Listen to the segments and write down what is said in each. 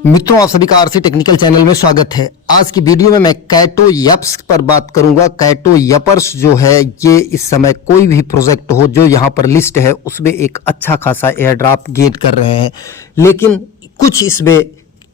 मित्रों, आप सभी का आरसी टेक्निकल चैनल में स्वागत है। आज की वीडियो में मैं कैटो यप्स पर बात करूंगा। कैटो यपर्स जो है ये इस समय कोई भी प्रोजेक्ट हो जो यहाँ पर लिस्ट है उसमें एक अच्छा खासा एयर ड्रॉप गेन कर रहे हैं, लेकिन कुछ इसमें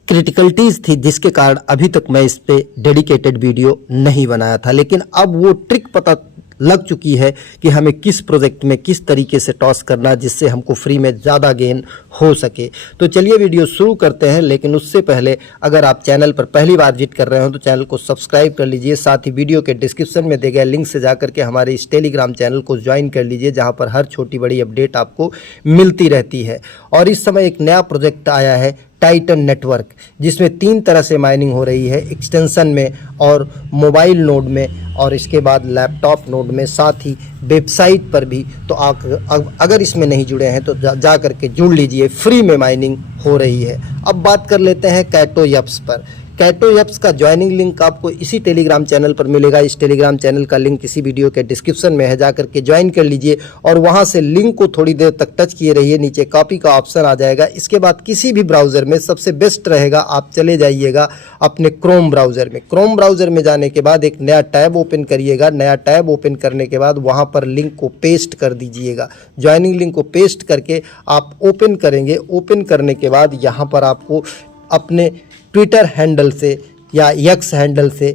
क्रिटिकलिटीज थी जिसके कारण अभी तक मैं इस पे डेडिकेटेड वीडियो नहीं बनाया था। लेकिन अब वो ट्रिक पता लग चुकी है कि हमें किस प्रोजेक्ट में किस तरीके से टॉस करना जिससे हमको फ्री में ज़्यादा गेन हो सके। तो चलिए वीडियो शुरू करते हैं, लेकिन उससे पहले अगर आप चैनल पर पहली बार विजिट कर रहे हो तो चैनल को सब्सक्राइब कर लीजिए। साथ ही वीडियो के डिस्क्रिप्शन में दिए गए लिंक से जाकर के हमारे इस टेलीग्राम चैनल को ज्वाइन कर लीजिए, जहाँ पर हर छोटी बड़ी अपडेट आपको मिलती रहती है। और इस समय एक नया प्रोजेक्ट आया है टाइटन नेटवर्क, जिसमें 3 तरह से माइनिंग हो रही है, एक्सटेंशन में और मोबाइल नोड में और इसके बाद लैपटॉप नोड में, साथ ही वेबसाइट पर भी। तो आप अगर इसमें नहीं जुड़े हैं तो जा करके जुड़ लीजिए, फ्री में माइनिंग हो रही है। अब बात कर लेते हैं कैटो यप्स पर। कैटो यप्स का ज्वाइनिंग लिंक आपको इसी टेलीग्राम चैनल पर मिलेगा। इस टेलीग्राम चैनल का लिंक इसी वीडियो के डिस्क्रिप्शन में है, जाकर के ज्वाइन कर लीजिए और वहां से लिंक को थोड़ी देर तक टच किए रहिए, नीचे कॉपी का ऑप्शन आ जाएगा। इसके बाद किसी भी ब्राउज़र में सबसे बेस्ट रहेगा आप चले जाइएगा अपने क्रोम ब्राउज़र में। क्रोम ब्राउज़र में जाने के बाद एक नया टैब ओपन करिएगा। नया टैब ओपन करने के बाद वहाँ पर लिंक को पेस्ट कर दीजिएगा। ज्वाइनिंग लिंक को पेस्ट करके आप ओपन करेंगे। ओपन करने के बाद यहाँ पर आपको अपने ट्विटर हैंडल से या एक्स हैंडल से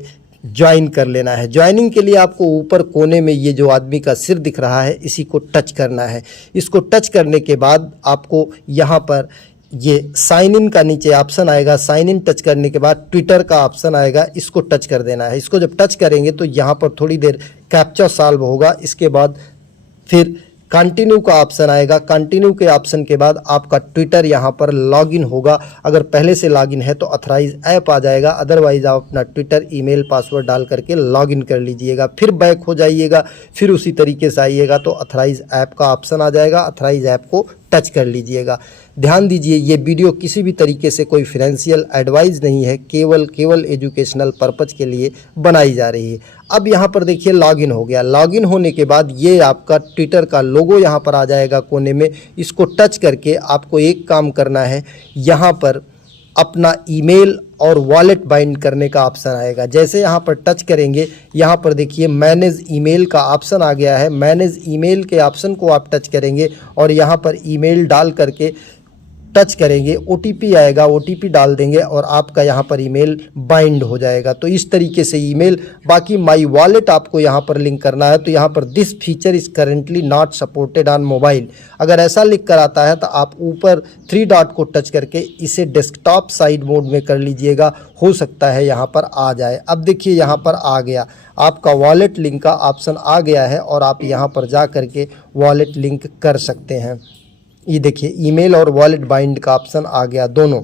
ज्वाइन कर लेना है। ज्वाइनिंग के लिए आपको ऊपर कोने में ये जो आदमी का सिर दिख रहा है इसी को टच करना है। इसको टच करने के बाद आपको यहाँ पर ये साइन इन का नीचे ऑप्शन आएगा। साइन इन टच करने के बाद ट्विटर का ऑप्शन आएगा, इसको टच कर देना है। इसको जब टच करेंगे तो यहाँ पर थोड़ी देर कैप्चा सॉल्व होगा। इसके बाद फिर कंटिन्यू का ऑप्शन आएगा। कंटिन्यू के ऑप्शन के बाद आपका ट्विटर यहाँ पर लॉगिन होगा। अगर पहले से लॉगिन है तो अथराइज ऐप आ जाएगा, अदरवाइज आप अपना ट्विटर ईमेल पासवर्ड डाल करके लॉगिन कर लीजिएगा। फिर बैक हो जाइएगा, फिर उसी तरीके से आइएगा तो अथराइज ऐप का ऑप्शन आ जाएगा। अथराइज ऐप को टच कर लीजिएगा। ध्यान दीजिए, ये वीडियो किसी भी तरीके से कोई फाइनेंशियल एडवाइस नहीं है, केवल एजुकेशनल पर्पज के लिए बनाई जा रही है। अब यहाँ पर देखिए लॉगिन हो गया। लॉगिन होने के बाद ये आपका ट्विटर का लोगो यहाँ पर आ जाएगा कोने में। इसको टच करके आपको एक काम करना है, यहाँ पर अपना ईमेल और वॉलेट बाइंड करने का ऑप्शन आएगा। जैसे यहाँ पर टच करेंगे, यहाँ पर देखिए मैनेज ईमेल का ऑप्शन आ गया है। मैनेज ईमेल के ऑप्शन को आप टच करेंगे और यहाँ पर ईमेल डाल करके टच करेंगे, ओटीपी आएगा, ओटीपी डाल देंगे और आपका यहाँ पर ईमेल बाइंड हो जाएगा। तो इस तरीके से ईमेल, बाकी माई वॉलेट आपको यहाँ पर लिंक करना है। तो यहाँ पर this feature is currently not supported on mobile, अगर ऐसा लिख कर आता है तो आप ऊपर 3 डॉट को टच करके इसे डेस्कटॉप साइड मोड में कर लीजिएगा, हो सकता है यहाँ पर आ जाए। अब देखिए यहाँ पर आ गया, आपका वॉलेट लिंक का ऑप्शन आ गया है और आप यहाँ पर जा करके वॉलेट लिंक कर सकते हैं। ये देखिए ईमेल और वॉलेट बाइंड का ऑप्शन आ गया दोनों।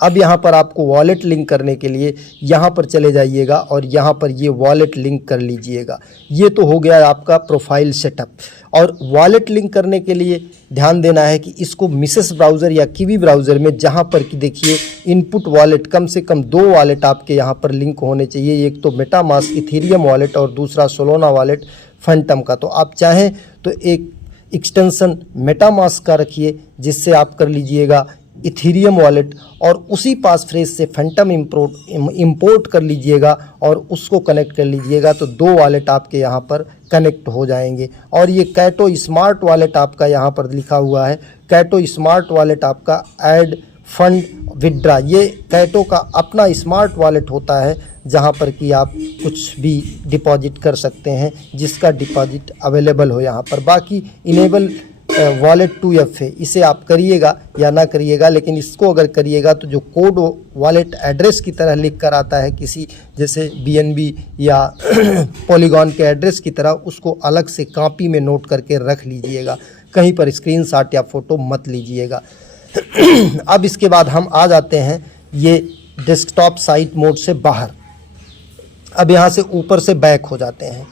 अब यहाँ पर आपको वॉलेट लिंक करने के लिए यहाँ पर चले जाइएगा और यहाँ पर ये वॉलेट लिंक कर लीजिएगा। ये तो हो गया आपका प्रोफाइल सेटअप। और वॉलेट लिंक करने के लिए ध्यान देना है कि इसको मिसेस ब्राउज़र या कीवी ब्राउज़र में, जहाँ पर कि देखिए इनपुट वॉलेट, कम से कम 2 वॉलेट आपके यहाँ पर लिंक होने चाहिए। एक तो मेटामास्क इथेरियम वॉलेट और दूसरा सोलोना वॉलेट फैंटम का। तो आप चाहें तो एक एक्सटेंशन मेटामास्क का रखिए, जिससे आप कर लीजिएगा इथेरियम वॉलेट और उसी पास फ्रेज से फैंटम इंपोर्ट कर लीजिएगा और उसको कनेक्ट कर लीजिएगा। तो 2 वॉलेट आपके यहाँ पर कनेक्ट हो जाएंगे। और ये कैटो स्मार्ट वॉलेट आपका यहाँ पर लिखा हुआ है। कैटो स्मार्ट वॉलेट आपका ऐड फंड विड्रा, ये कैटो का अपना स्मार्ट वॉलेट होता है, जहाँ पर कि आप कुछ भी डिपॉजिट कर सकते हैं जिसका डिपॉजिट अवेलेबल हो यहाँ पर। बाकी इनेबल वॉलेट 2F है, इसे आप करिएगा या ना करिएगा, लेकिन इसको अगर करिएगा तो जो कोड वॉलेट एड्रेस की तरह लिख कर आता है, किसी जैसे BNB या पॉलीगॉन के एड्रेस की तरह, उसको अलग से कॉपी में नोट करके रख लीजिएगा, कहीं पर स्क्रीनशॉट या फ़ोटो मत लीजिएगा। अब इसके बाद हम आ जाते हैं ये डेस्कटॉप साइट मोड से बाहर। अब यहाँ से ऊपर से बैक हो जाते हैं।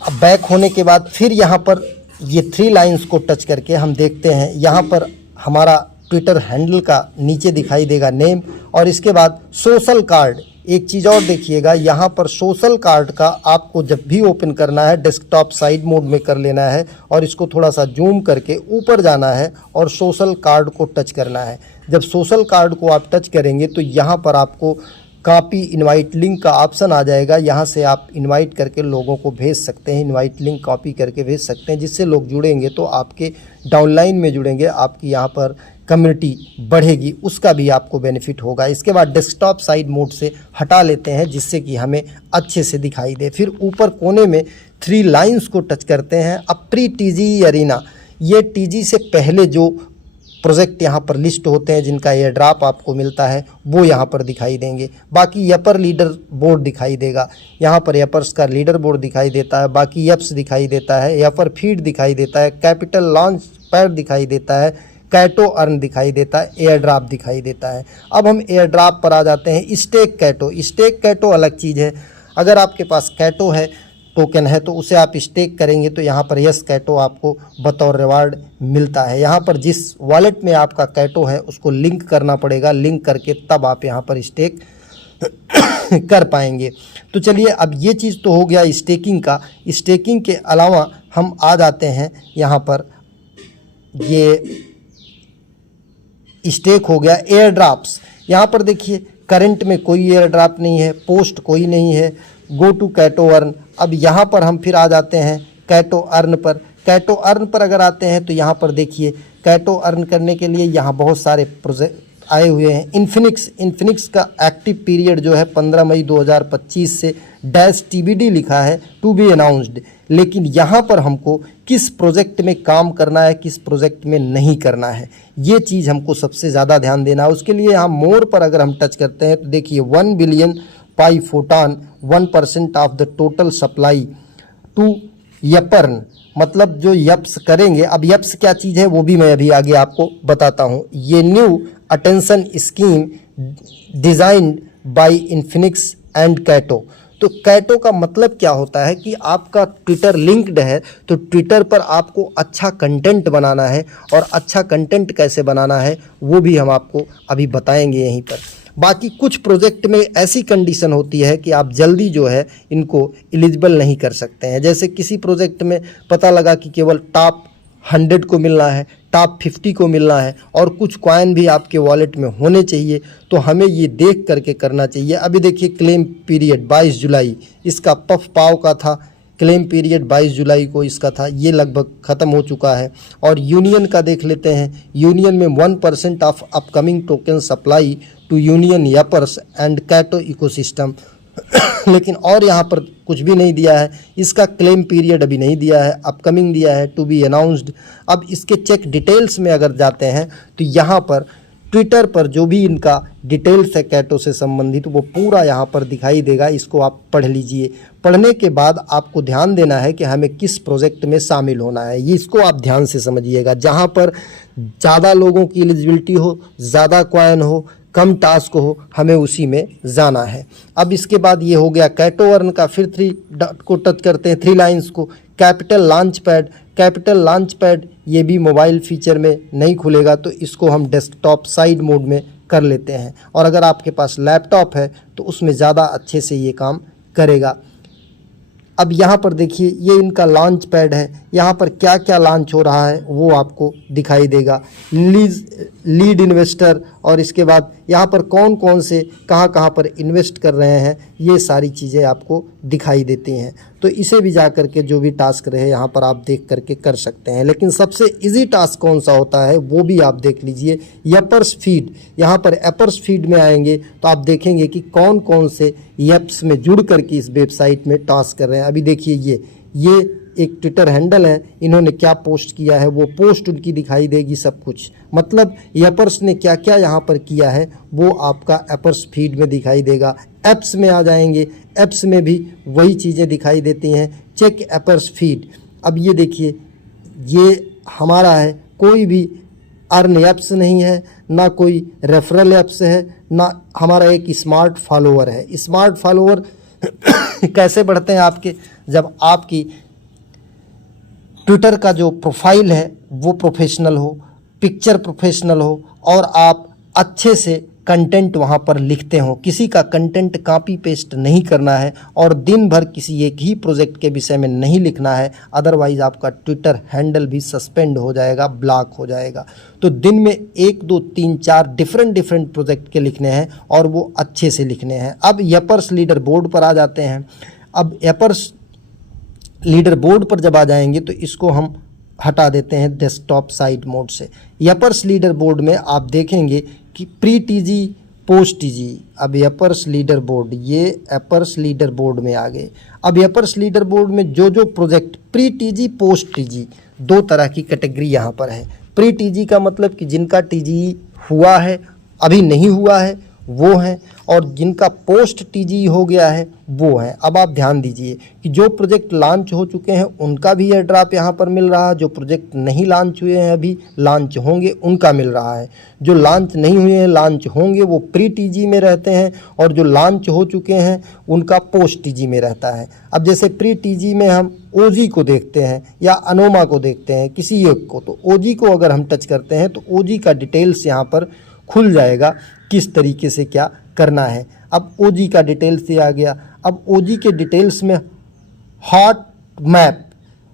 अब बैक होने के बाद फिर यहाँ पर ये 3 लाइंस को टच करके हम देखते हैं, यहाँ पर हमारा ट्विटर हैंडल का नीचे दिखाई देगा नेम और इसके बाद सोशल कार्ड, एक चीज़ और देखिएगा, यहाँ पर सोशल कार्ड का आपको जब भी ओपन करना है डेस्कटॉप साइड मोड में कर लेना है और इसको थोड़ा सा जूम करके ऊपर जाना है और सोशल कार्ड को टच करना है। जब सोशल कार्ड को आप टच करेंगे तो यहाँ पर आपको कॉपी इनवाइट लिंक का ऑप्शन आ जाएगा। यहाँ से आप इनवाइट करके लोगों को भेज सकते हैं, इनवाइट लिंक कॉपी करके भेज सकते हैं, जिससे लोग जुड़ेंगे तो आपके डाउनलाइन में जुड़ेंगे, आपकी यहाँ पर कम्युनिटी बढ़ेगी, उसका भी आपको बेनिफिट होगा। इसके बाद डेस्कटॉप साइड मोड से हटा लेते हैं जिससे कि हमें अच्छे से दिखाई दे। फिर ऊपर कोने में 3 लाइन्स को टच करते हैं। अब प्री टीजी अरीना, ये टीजी से पहले जो प्रोजेक्ट यहाँ पर लिस्ट होते हैं जिनका एयर ड्रॉप आपको मिलता है वो यहाँ पर दिखाई देंगे। बाकी यपर लीडर बोर्ड दिखाई देगा, यहाँ पर यपर्स का लीडर बोर्ड दिखाई देता है, बाकी यप्स दिखाई देता है, यपर फीड दिखाई देता है, कैपिटल लॉन्च पैड दिखाई देता है, कैटो अर्न दिखाई देता है, एयर ड्रॉप दिखाई देता है। अब हम एयर ड्रॉप पर आ जाते हैं। स्टेक कैटो, स्टेक कैटो अलग चीज़ है। अगर आपके पास कैटो है टोकन है तो उसे आप स्टेक करेंगे तो यहाँ पर यस कैटो आपको बतौर रिवार्ड मिलता है। यहाँ पर जिस वॉलेट में आपका कैटो है उसको लिंक करना पड़ेगा, लिंक करके तब आप यहाँ पर स्टेक कर पाएंगे। तो चलिए, अब ये चीज़ तो हो गया स्टेकिंग का। स्टेकिंग के अलावा हम आ जाते हैं यहाँ पर, ये स्टेक हो गया। एयर ड्रॉप्स, यहाँ पर देखिए करंट में कोई एयर ड्रॉप नहीं है, पोस्ट कोई नहीं है। गो टू कैटो अर्न, अब यहाँ पर हम फिर आ जाते हैं कैटो अर्न पर। कैटो अर्न पर अगर आते हैं तो यहाँ पर देखिए कैटो अर्न करने के लिए यहाँ बहुत सारे प्रोजेक्ट आए हुए हैं। इन्फिनिक्स का एक्टिव पीरियड जो है 15 मई 2025 से -TBD लिखा है, टू बी अनाउंस्ड। लेकिन यहाँ पर हमको किस प्रोजेक्ट में काम करना है, किस प्रोजेक्ट में नहीं करना है, ये चीज़ हमको सबसे ज़्यादा ध्यान देना है। उसके लिए यहाँ मोर पर अगर हम टच करते हैं तो देखिए 1 billion pi photon 1% of the total supply to yappers, मतलब जो यप्स करेंगे। अब यप्स क्या चीज़ है वो भी मैं अभी आगे आपको बताता हूँ। ये new attention scheme designed by Infinix and Kaito. तो कैटो का मतलब क्या होता है कि आपका ट्विटर लिंक्ड है तो ट्विटर पर आपको अच्छा कंटेंट बनाना है, और अच्छा कंटेंट कैसे बनाना है वो भी हम आपको अभी बताएंगे यहीं पर। बाकी कुछ प्रोजेक्ट में ऐसी कंडीशन होती है कि आप जल्दी जो है इनको एलिजिबल नहीं कर सकते हैं। जैसे किसी प्रोजेक्ट में पता लगा कि केवल टॉप 100 को मिलना है, टॉप 50 को मिलना है और कुछ कॉइन भी आपके वॉलेट में होने चाहिए, तो हमें ये देख करके करना चाहिए। अभी देखिए क्लेम पीरियड 22 जुलाई इसका पफ पाव का था, क्लेम पीरियड 22 जुलाई को इसका था, ये लगभग ख़त्म हो चुका है। और यूनियन का देख लेते हैं। यूनियन में 1% of upcoming token supply to union yappers and Kaito ecosystem लेकिन और यहाँ पर कुछ भी नहीं दिया है। इसका क्लेम पीरियड अभी नहीं दिया है, अपकमिंग दिया है, टू बी अनाउंस्ड। अब इसके चेक डिटेल्स में अगर जाते हैं तो यहाँ पर ट्विटर पर जो भी इनका डिटेल्स है कैटो से संबंधित वो पूरा यहाँ पर दिखाई देगा। इसको आप पढ़ लीजिए। पढ़ने के बाद आपको ध्यान देना है कि हमें किस प्रोजेक्ट में शामिल होना है, ये इसको आप ध्यान से समझिएगा। जहाँ पर ज़्यादा लोगों की एलिजिबिलिटी हो, ज़्यादा कॉइन हो, कम टास्क हो, हमें उसी में जाना है। अब इसके बाद ये हो गया कैटो अर्न का। फिर 3 डॉट को टच करते हैं, 3 लाइन्स को। Capital launch pad, capital launch pad ये भी मोबाइल फीचर में नहीं खुलेगा तो इसको हम डेस्कटॉप साइड मोड में कर लेते हैं। और अगर आपके पास लैपटॉप है तो उसमें ज़्यादा अच्छे से ये काम करेगा। अब यहाँ पर देखिए ये इनका लॉन्च पैड है, यहाँ पर क्या क्या लॉन्च हो रहा है वो आपको दिखाई देगा। लीड इन्वेस्टर, और इसके बाद यहाँ पर कौन कौन से कहाँ कहाँ पर इन्वेस्ट कर रहे हैं, ये सारी चीज़ें आपको दिखाई देती हैं। तो इसे भी जा करके जो भी टास्क रहे यहाँ पर आप देख करके कर सकते हैं। लेकिन सबसे इजी टास्क कौन सा होता है वो भी आप देख लीजिए। यपर्स फीड, यहाँ पर एपर्स फीड में आएंगे तो आप देखेंगे कि कौन कौन से यप्स में जुड़ करके इस वेबसाइट में टास्क कर रहे हैं। अभी देखिए ये एक ट्विटर हैंडल है, इन्होंने क्या पोस्ट किया है वो पोस्ट उनकी दिखाई देगी सब कुछ। मतलब एपर्स ने क्या क्या यहाँ पर किया है वो आपका एपर्स फीड में दिखाई देगा। ऐप्स में आ जाएंगे, ऐप्स में भी वही चीज़ें दिखाई देती हैं। चेक एपर्स फीड, अब ये देखिए ये हमारा है, कोई भी अर्न ऐप्स नहीं है, ना कोई रेफरल ऐप्स है, ना हमारा एक स्मार्ट फॉलोअर है। स्मार्ट फॉलोअर कैसे बढ़ते हैं आपके, जब आपकी ट्विटर का जो प्रोफाइल है वो प्रोफेशनल हो, पिक्चर प्रोफेशनल हो और आप अच्छे से कंटेंट वहाँ पर लिखते हो। किसी का कंटेंट कॉपी पेस्ट नहीं करना है और दिन भर किसी एक ही प्रोजेक्ट के विषय में नहीं लिखना है, अदरवाइज़ आपका ट्विटर हैंडल भी सस्पेंड हो जाएगा, ब्लॉक हो जाएगा। तो दिन में 1 2 3 4 डिफरेंट प्रोजेक्ट के लिखने हैं और वो अच्छे से लिखने हैं। अब यपर्स लीडर बोर्ड पर आ जाते हैं। अब यपर्स लीडर बोर्ड पर जब आ जाएंगे तो इसको हम हटा देते हैं डेस्कटॉप साइड मोड से। यपर्स लीडर बोर्ड में आप देखेंगे कि प्री टीजी पोस्ट टीजी। अब यपर्स लीडर बोर्ड, ये यपर्स लीडर बोर्ड में आ गए। अब यपर्स लीडर बोर्ड में जो project pre TG post TG, 2 तरह की कैटेगरी यहाँ पर है। प्री टीजी का मतलब कि जिनका टीजी हुआ है, अभी नहीं हुआ है वो हैं, और जिनका पोस्ट टीजी हो गया है वो हैं। अब आप ध्यान दीजिए कि जो प्रोजेक्ट लॉन्च हो चुके हैं उनका भी एयर ड्रॉप यहाँ पर मिल रहा है, जो प्रोजेक्ट नहीं लॉन्च हुए हैं अभी लॉन्च होंगे उनका मिल रहा है। जो लॉन्च नहीं हुए हैं लॉन्च होंगे वो प्री टीजी में रहते हैं, और जो लॉन्च हो चुके हैं उनका पोस्ट टीजी में रहता है। अब जैसे प्री टीजी में हम ओजी को देखते हैं या अनोमा को देखते हैं, किसी एक को, तो ओजी को अगर हम टच करते हैं तो ओजी का डिटेल्स यहाँ पर खुल जाएगा, किस तरीके से क्या करना है। अब ओजी का डिटेल्स से आ गया। अब ओजी के डिटेल्स में हॉट मैप,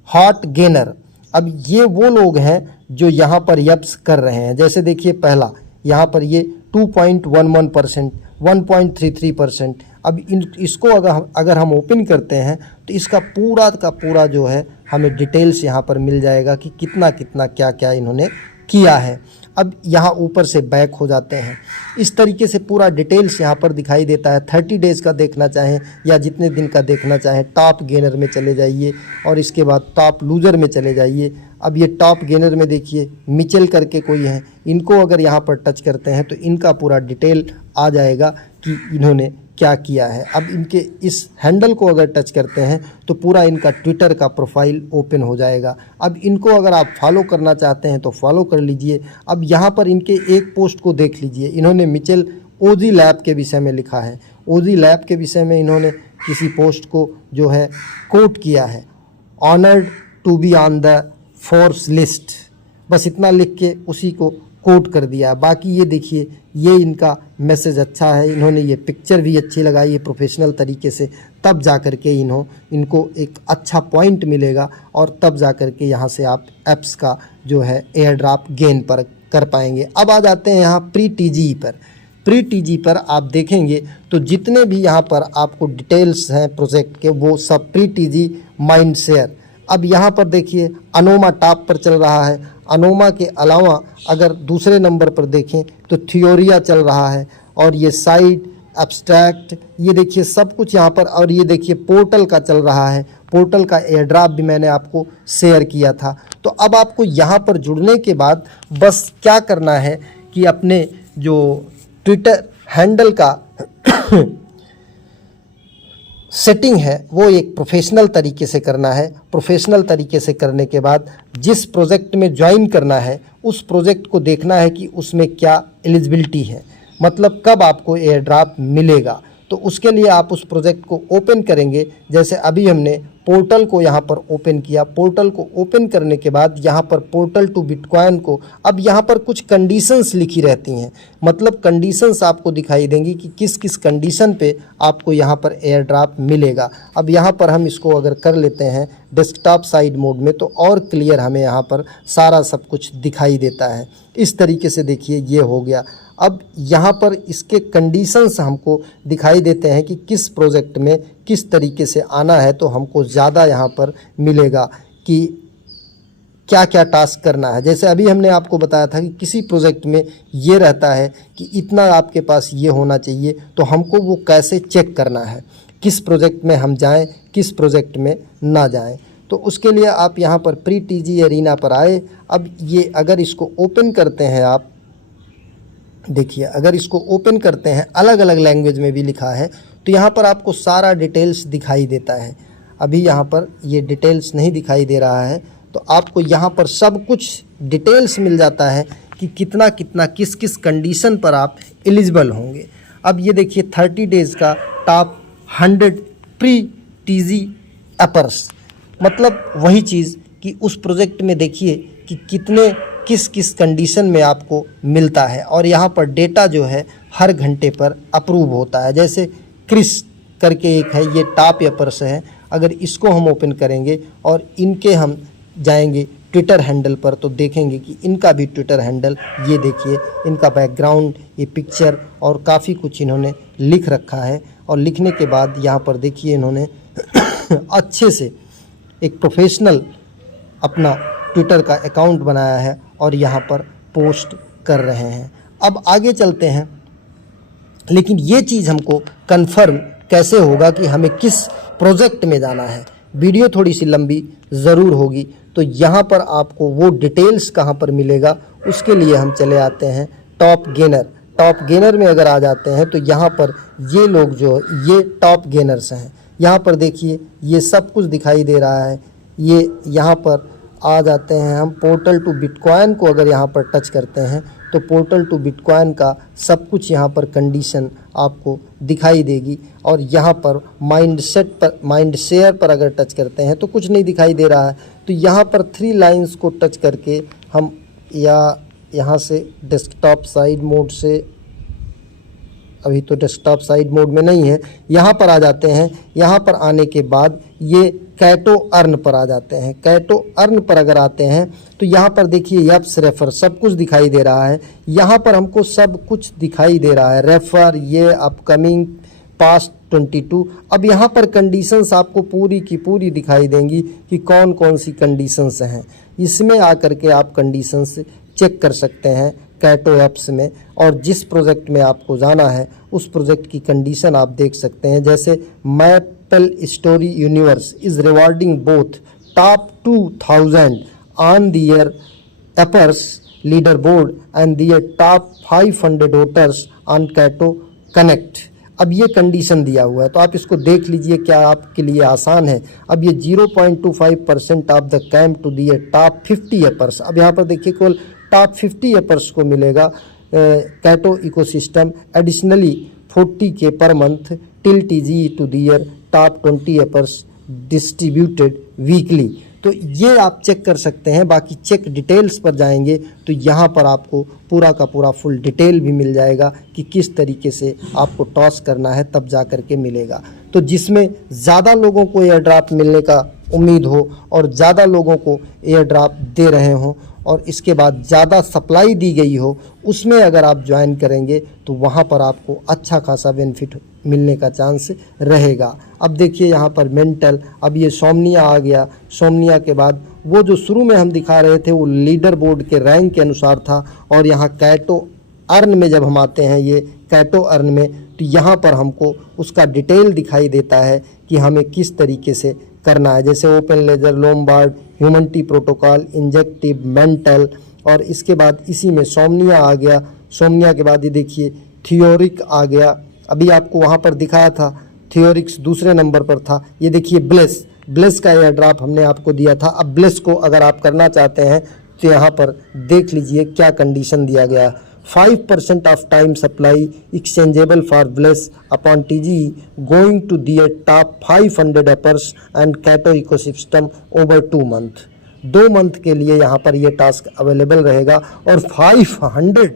हॉट गेनर, अब ये वो लोग हैं जो यहाँ पर यप्स कर रहे हैं। जैसे देखिए पहला यहाँ पर ये 2.11%, 1.33%। अब इसको अगर हम ओपन करते हैं तो इसका पूरा का पूरा जो है हमें डिटेल्स यहाँ पर मिल जाएगा कि कितना कितना क्या क्या इन्होंने किया है। अब यहाँ ऊपर से बैक हो जाते हैं, इस तरीके से पूरा डिटेल्स यहाँ पर दिखाई देता है। 30 डेज़ का देखना चाहें या जितने दिन का देखना चाहें, टॉप गेनर में चले जाइए और इसके बाद टॉप लूज़र में चले जाइए। अब ये टॉप गेनर में देखिए मिचेल करके कोई हैं, इनको अगर यहाँ पर टच करते हैं तो इनका पूरा डिटेल आ जाएगा कि इन्होंने क्या किया है। अब इनके इस हैंडल को अगर टच करते हैं तो पूरा इनका ट्विटर का प्रोफाइल ओपन हो जाएगा। अब इनको अगर आप फॉलो करना चाहते हैं तो फॉलो कर लीजिए। अब यहाँ पर इनके एक पोस्ट को देख लीजिए, इन्होंने मिचेल ओजी लैब के विषय में लिखा है। ओजी लैब के विषय में इन्होंने किसी पोस्ट को जो है कोट किया है, honoured to be on the Forbes list, बस इतना लिख के उसी को कोट कर दिया। बाकी ये देखिए, ये इनका मैसेज अच्छा है, इन्होंने ये पिक्चर भी अच्छी लगाई है प्रोफेशनल तरीके से, तब जा कर के इनको एक अच्छा पॉइंट मिलेगा और तब जा कर के यहाँ से आप ऐप्स का जो है एयर ड्रॉप गेन पर कर पाएंगे। अब आ जाते हैं यहाँ प्री टीजी पर। प्री टीजी पर आप देखेंगे तो जितने भी यहाँ पर आपको डिटेल्स हैं प्रोजेक्ट के वो सब प्री टीजी माइंड शेयर। अब यहाँ पर देखिए अनोमा टॉप पर चल रहा है। अनोमा के अलावा अगर दूसरे नंबर पर देखें तो थियोरिया चल रहा है, और ये साइड एब्स्ट्रैक्ट, ये देखिए सब कुछ यहाँ पर। और ये देखिए पोर्टल का चल रहा है, पोर्टल का एयर ड्रॉप भी मैंने आपको शेयर किया था। तो अब आपको यहाँ पर जुड़ने के बाद बस क्या करना है कि अपने जो ट्विटर हैंडल का सेटिंग है वो एक प्रोफेशनल तरीके से करना है। प्रोफेशनल तरीके से करने के बाद जिस प्रोजेक्ट में ज्वाइन करना है उस प्रोजेक्ट को देखना है कि उसमें क्या एलिजिबिलिटी है, मतलब कब आपको एयर ड्रॉप मिलेगा। तो उसके लिए आप उस प्रोजेक्ट को ओपन करेंगे। जैसे अभी हमने पोर्टल को यहाँ पर ओपन किया, पोर्टल को ओपन करने के बाद यहाँ पर पोर्टल टू बिटकॉइन को, अब यहाँ पर कुछ कंडीशंस लिखी रहती हैं, मतलब कंडीशंस आपको दिखाई देंगी कि किस किस कंडीशन पे आपको यहाँ पर एयर ड्रॉप मिलेगा। अब यहाँ पर हम इसको अगर कर लेते हैं डेस्कटॉप साइड मोड में तो और क्लियर हमें यहाँ पर सारा सब कुछ दिखाई देता है। इस तरीके से देखिए ये हो गया। अब यहाँ पर इसके कंडीशंस हमको दिखाई देते हैं कि किस प्रोजेक्ट में किस तरीके से आना है, तो हमको ज़्यादा यहाँ पर मिलेगा कि क्या क्या टास्क करना है। जैसे अभी हमने आपको बताया था कि किसी प्रोजेक्ट में ये रहता है कि इतना आपके पास ये होना चाहिए, तो हमको वो कैसे चेक करना है, किस प्रोजेक्ट में हम जाएं, किस प्रोजेक्ट में ना जाएं। तो उसके लिए आप यहाँ पर प्री टीजी एरिना पर आए। अब ये अगर इसको ओपन करते हैं आप देखिए, अगर इसको ओपन करते हैं अलग अलग लैंग्वेज में भी लिखा है तो यहाँ पर आपको सारा डिटेल्स दिखाई देता है। अभी यहाँ पर ये डिटेल्स नहीं दिखाई दे रहा है, तो आपको यहाँ पर सब कुछ डिटेल्स मिल जाता है कि कितना कितना किस किस कंडीशन पर आप एलिजिबल होंगे। अब ये देखिए 30 डेज़ का टॉप 100 प्री टीजी एपर्स, मतलब वही चीज़ कि उस प्रोजेक्ट में देखिए कि कितने किस किस कंडीशन में आपको मिलता है। और यहाँ पर डेटा जो है हर घंटे पर अप्रूव होता है। जैसे क्रिस करके एक है, ये टॉप एपर्स है। अगर इसको हम ओपन करेंगे और इनके हम जाएंगे ट्विटर हैंडल पर तो देखेंगे कि इनका भी ट्विटर हैंडल, ये देखिए इनका बैकग्राउंड, ये पिक्चर और काफ़ी कुछ इन्होंने लिख रखा है। और लिखने के बाद यहाँ पर देखिए इन्होंने अच्छे से एक प्रोफेशनल अपना ट्विटर का अकाउंट बनाया है और यहाँ पर पोस्ट कर रहे हैं। अब आगे चलते हैं, लेकिन ये चीज़ हमको कंफर्म कैसे होगा कि हमें किस प्रोजेक्ट में जाना है। वीडियो थोड़ी सी लंबी ज़रूर होगी, तो यहाँ पर आपको वो डिटेल्स कहाँ पर मिलेगा, उसके लिए हम चले आते हैं टॉप गेनर। टॉप गेनर में अगर आ जाते हैं तो यहाँ पर ये लोग जो ये टॉप गेनर्स हैं, यहाँ पर देखिए ये सब कुछ दिखाई दे रहा है। ये यहाँ पर आ जाते हैं हम पोर्टल टू बिटकॉइन को अगर यहाँ पर टच करते हैं तो पोर्टल टू बिटकॉइन का सब कुछ यहाँ पर कंडीशन आपको दिखाई देगी। और यहाँ पर माइंड शेयर पर अगर टच करते हैं तो कुछ नहीं दिखाई दे रहा है। तो यहाँ पर 3 लाइंस को टच करके हम या यहाँ से डेस्कटॉप साइड मोड से, अभी तो डेस्कटॉप साइड मोड में नहीं है, यहाँ पर आ जाते हैं। यहाँ पर आने के बाद ये कैटो अर्न पर आ जाते हैं। कैटो अर्न पर अगर आते हैं तो यहाँ पर देखिए यप्स रेफर सब कुछ दिखाई दे रहा है। यहाँ पर हमको सब कुछ दिखाई दे रहा है, रेफर, ये अपकमिंग, पास्ट 22। अब यहाँ पर कंडीशंस आपको पूरी की पूरी दिखाई देंगी कि कौन कौन सी कंडीशंस हैं। इसमें आकर के आप कंडीशंस चेक कर सकते हैं कैटो ऐप्स में, और जिस प्रोजेक्ट में आपको जाना है उस प्रोजेक्ट की कंडीशन आप देख सकते हैं। जैसे Maple Story universe is rewarding both top 2000 on their yappers leaderboard and their top 500 voters on Kaito connect. अब ये कंडीशन दिया हुआ है तो आप इसको देख लीजिए, क्या आपके लिए आसान है। अब ये 0.25% of the camp to their top 50 apps. अब यहाँ पर देखिए केवल टॉप 50 एपर्स को मिलेगा कैटो ecosystem. Additionally 40K per month till TG to their top 20 yappers distributed weekly. तो ये आप चेक कर सकते हैं। बाकी चेक डिटेल्स पर जाएंगे तो यहाँ पर आपको पूरा का पूरा फुल डिटेल भी मिल जाएगा कि किस तरीके से आपको टॉस करना है, तब जा कर के मिलेगा। तो जिसमें ज़्यादा लोगों को एयर ड्रॉप मिलने का उम्मीद हो और ज़्यादा लोगों को एयर ड्रॉप दे रहे हों और इसके बाद ज़्यादा सप्लाई दी गई हो, उसमें अगर आप ज्वाइन करेंगे तो वहाँ पर आपको अच्छा खासा बेनिफिट मिलने का चांस रहेगा। अब देखिए यहाँ पर मेंटल, अब ये सोमनिया आ गया। सोमनिया के बाद वो जो शुरू में हम दिखा रहे थे वो लीडर बोर्ड के रैंक के अनुसार था। और यहाँ कैटो अर्न में जब हम आते हैं, ये कैटो अर्न में, तो यहाँ पर हमको उसका डिटेल दिखाई देता है कि हमें किस तरीके से करना है। जैसे Open Ledger, Lombard, Humanity Protocol, Injective, Mantle, और इसके बाद इसी में सोमनिया आ गया। सोमनिया के बाद ये देखिए थियोरिक आ गया। अभी आपको वहाँ पर दिखाया था थियोरिक्स दूसरे नंबर पर था। ये देखिए ब्लेस का एयर ड्रॉप हमने आपको दिया था। अब ब्लेस को अगर आप करना चाहते हैं तो यहाँ पर देख लीजिए क्या कंडीशन दिया गया। 5% of time supply exchangeable for bless upon TG going to their top 500 yappers and Kaito ecosystem over 2 month. 2 month के लिए यहाँ पर ये टास्क अवेलेबल रहेगा और 500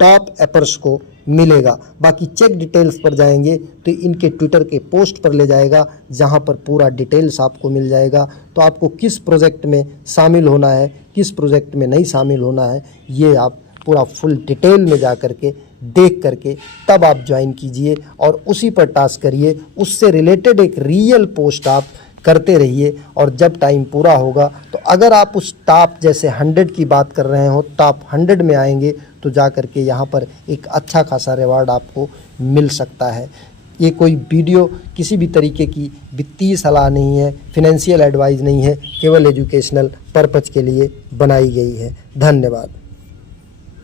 टॉप एपर्स को मिलेगा। बाकी चेक डिटेल्स पर जाएंगे तो इनके ट्विटर के पोस्ट पर ले जाएगा, जहां पर पूरा डिटेल्स आपको मिल जाएगा। तो आपको किस प्रोजेक्ट में शामिल होना है, किस प्रोजेक्ट में नहीं शामिल होना है, ये आप पूरा फुल डिटेल में जा करके देख करके तब आप ज्वाइन कीजिए और उसी पर टास्क करिए। उससे रिलेटेड एक रियल पोस्ट आप करते रहिए और जब टाइम पूरा होगा तो अगर आप उस टॉप जैसे 100 की बात कर रहे हो, टॉप 100 में आएंगे तो जा करके यहाँ पर एक अच्छा खासा रिवार्ड आपको मिल सकता है। ये कोई वीडियो किसी भी तरीके की वित्तीय सलाह नहीं है, फिनेंशियल एडवाइस नहीं है, केवल एजुकेशनल पर्पज़ के लिए बनाई गई है। धन्यवाद।